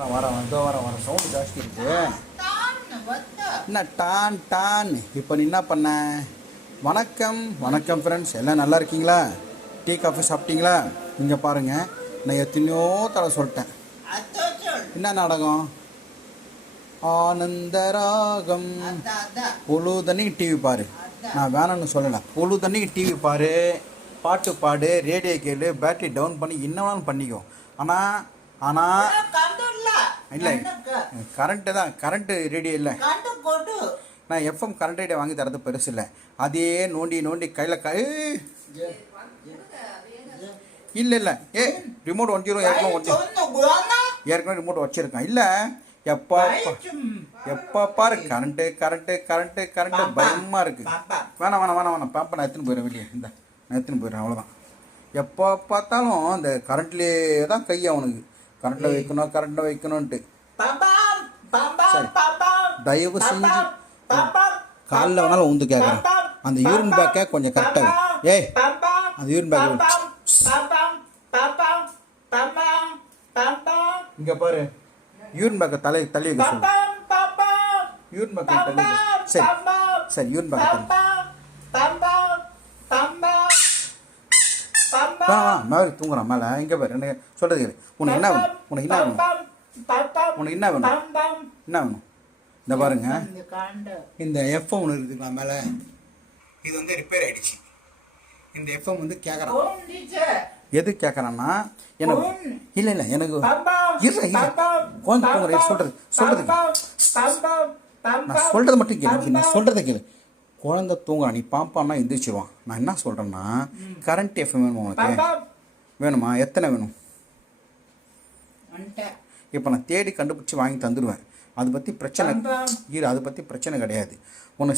வர சவுண்டு ஜாஸ்தி இருக்கு. என்ன டான் டான் இப்போ நீ என்ன பண்ண? வணக்கம் வணக்கம் ஃப்ரெண்ட்ஸ், எல்லாம் நல்லா இருக்கீங்களா? டீ காஃபி சாப்பிட்டீங்களா? இங்கே பாருங்கள், நான் எத்தனையோ தடவை சொல்லிட்டேன். என்ன நாடகம்? ஆனந்தராகம். பொழுதன்னைக்கு டிவி பாரு. நான் வேணும்னு சொல்லலை, பொழுதன்னைக்கு டிவி பாரு, பாட்டு பாடு, ரேடியோ கேளு, பேட்டரி டவுன் பண்ணி என்னவாலும் பண்ணிக்கோ. ஆனால் இல்லை, கரண்ட்டு தான், கரண்ட்டு ரேடியோ இல்லை. நான் எஃப்எம் கரண்ட் ரேடியோ வாங்கி தரது பெருசு இல்லை. அதே நோண்டி நோண்டி கையில் இல்லை ரிமோட் ஒன்றிடும். ஏற்கனவே ரிமோட் வச்சுருக்கேன். இல்லை, எப்போ பாரு கரண்ட்டு பயமாக இருக்குது. வேணாம் பாப்பா, நான் எடுத்துன்னு போயிடுறேன் வெளியே. நான் எடுத்துன்னு போயிடுறேன், அவ்வளோதான். எப்போ பார்த்தாலும் அந்த கரண்ட்லேயே தான் கை அவனுக்கு. கரண்ட்டில் வைக்கணும்ன்ட்டு. சரி, தயவு செஞ்சு காலில் வேணாலும் உந்து கேட்குறேன். அந்த யூரின் பேக்கை கொஞ்சம் கரெக்டாக அந்த யூரின் பேக் இங்கே பாரு. யூரின் பேக்கை தள்ளி வைக்க சொல்லு. யூரின் பேக்கை தள்ளி. சரி யூரின் பேக்கை மேலே தூங்குறான். மேலே இங்கே பாரு. என்ன சொல்கிறது கேளு. உனக்கு என்ன வேணும்? என்ன வேணும்? இந்த பாருங்க, இந்த எஃப்எம் ஒன்று இருக்குங்களா மேலே, இது வந்து ரிப்பேர் ஆகிடுச்சு. இந்த எஃப்எம் வந்து கேட்குறான். எது கேட்குறான்னா எனக்கு இல்லை எனக்கு குழந்தை தூங்குற சொல்கிறது நான் சொல்கிறது மட்டும் கேளு. நான் சொல்கிறத கேளு. குழந்தை தூங்குறான், நீ பாப்பான்னா எந்திரிச்சிருவான். நான் என்ன சொல்கிறேன்னா, கரண்ட் எஃப்எம் வேணுமா உனக்கு? வேணுமா? எத்தனை வேணும்? இப்போ நான் தேடி கண்டுபிடிச்சி வாங்கி தந்துடுவேன். அதை பற்றி பிரச்சனை அதை பற்றி பிரச்சனை கிடையாது. உன்னை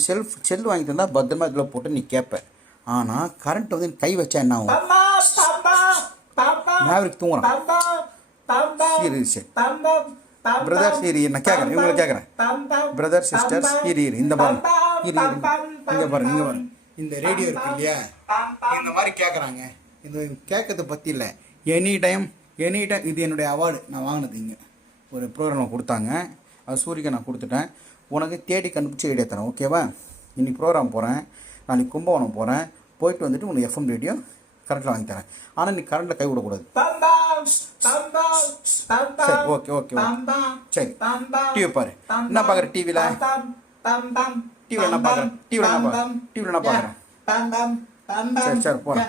செல் வாங்கி தந்தால் பத்திரமா இதில் போட்டு நீ கேட்ப. ஆனால் கரண்ட் வந்து கை வச்சா என்ன ஆகும்? மேவரிக் தூங்குறான். சரி பிரதர், சரி நான் கேட்குறேன், இவங்களை கேட்குறேன். பிரதர் சிஸ்டர்ஸ், இந்த பாருங்க, இங்கே பாருங்க, இந்த ரேடியோ இருக்கு இல்லையா, இந்த மாதிரி கேட்குறாங்க. இந்த கேட்கறத பற்றி இல்லை, எனி டைம் இது என்னுடைய அவார்டு. நான் வாங்கினது இங்கே ஒரு ப்ரோக்ராமில் கொடுத்தாங்க. அது சூரியக்கு நான் கொடுத்துட்டேன். உனக்கு தேடி கண்டுபிடிச்சி ரேடியோ தரேன், ஓகேவா? இன்றைக்கி ப்ரோக்ராம் போகிறேன், நாளைக்கு கும்பகோணம் போகிறேன். போயிட்டு வந்துட்டு உனக்கு எஃப்எம் ரேடியோ கரண்ட்டில் வாங்கி தரேன். ஆனால் நீ கரண்ட்டில் கை விடக்கூடாது. சரி, ஓகே சரி. டிவி பாரு. என்ன பார்க்குற டிவியில்? டிவியில் என்ன பார்க்குறேன்? சரி போகிறேன்.